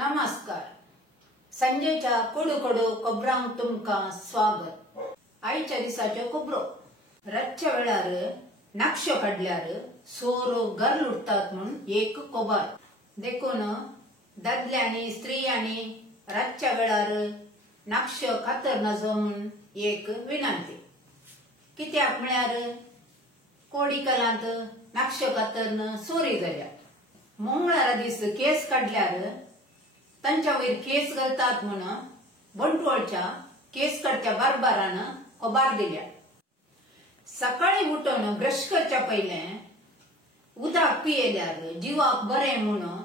नमस्कार. संजेच्या कडू कडू खबरांक तुमका स्वागत. आईच्या दिसाच्यो खबरो. रातच्या वेळार नाक्षो काढल्यार सोरो घर लुटतात म्हणून एक कोबार. देखून दादल्यांनी स्त्रियांनी रातच्या वेळार नाक्षो खातर नजो म्हणून एक विनंती. कित्याक म्हळ्यार कोडिकलांत नाक्षो खातर चोरी जाल्या. मंगळारा दीस केस काढल्यार तांच्या वयर केस घालतात म्हणून बंटवळच्या केस काडच्या बारबारान खबर दिल्या. सकाळी उठून ब्रश करच्या पयले उदक पियेल्यार जीवाक बरें म्हणून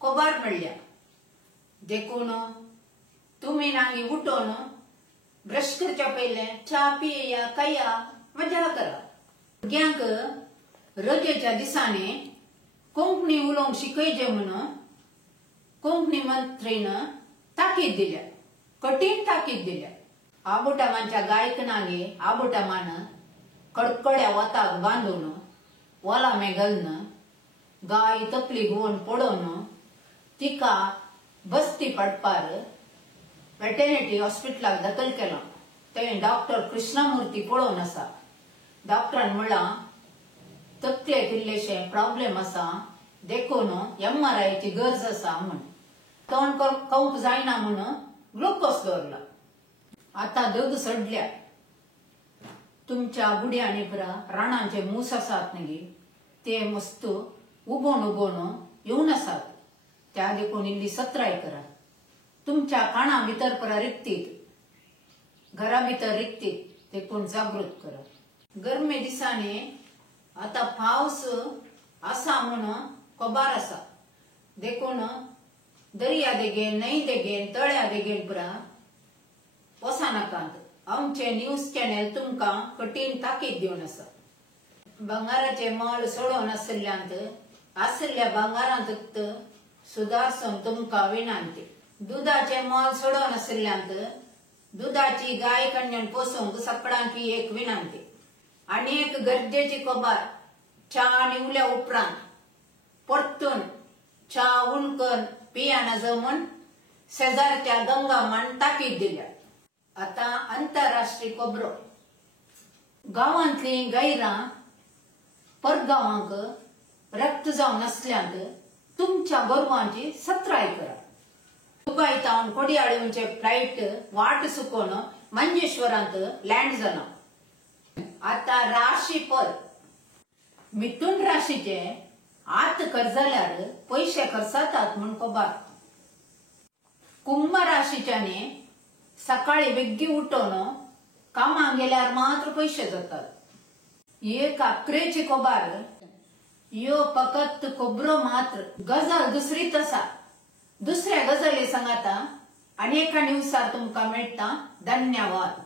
खबर मेळ्ळ्या. देखून तुम्ही नांगी उठून ब्रश करच्या पयले च्या पियेया खाया मजा करा. भुरग्यांक रजेच्या दिसांनी कोंकणी उलोवंक शिकयचे म्हणून कोंकणी मंत्रीन ताकीद दिल्या, कठीण ताकीद दिल्या. आबोटामांच्या गायकनांगे आबोटामान कडकड्या वताक बांधून ओलामे घालून गाय तकली घुवन पडोवन तिका बस्ती पडपार वेटर्निटी हॉस्पिटलाक दाखल केला. ते डॉक्टर कृष्णमूर्ती पळोवन आसा. डॉक्टरान म्हणला तकलेक इल्लेशे प्रॉब्लेम आसा, देखून MRI ची गरज आसा म्हण. तोंड खावंक जायना म्हणून ग्लुकोज दवरला. आता दोग सडल्या. तुमच्या बुड्यांनी पुरा राणांचे मूस आसात न्ही, ते मस्त उगोन उगोन येवन आसात. त्या देखून इल्ली सत्राय करा. तुमच्या काना भितर पुरा रिक्तीत, घरा भितर रिक्तीत, देखून जागृत करा. गरमे दिसांनी आता पावस आसा म्हणून खबर आसा. देखून दर्या देगेन, न्हंय देगेन, तळ्या देगेन पुरा वचनाकांत. आमचे न्यूज चॅनल तुमका कठीण ताकीद दिवन आसा. भांगाराचे मोल सोडोवन आसल्या भांगारांत सुदारसन तुमका विनंती. दुधाचे मोल सोडोवन आसल्यांत दुधाची गाय कन्यान पोसोवंक सगळ्यांकी एक विनंती. आनी एक गरजेची खबर. च्या निवल्या उपरांत परतून च्या उणकन पिया नजो म्हूण शेजारच्या गंगामान ताकीद दिल्या. आता आंतरराष्ट्रीय खबरो. गांवांतली गैरां परगांवांक रक्त जावन आसल्यांत तुमच्या गोरवांची सत्राय करा. दुबय तावन कोडयाळेंचे फ्लायट वाट चुकोवन मंजेश्वरांत लँड जालां. आता राशीफल. मिथुन राशीचे आत कर जाल्यार पैसे खर्चातात म्हूण खबर. कुंभ राशीच्यानी सकाळी बेग्गी उठोन कामाक गेल्यार मात्र पैसे जातात. एक अकरेची खबर. यो फकत खबरो मात्र. गजाल दुसरीच आसा. दुसऱ्या गजाली सांगाता आनी एका न्यूजार तुमका मेळटा. धन्यवाद.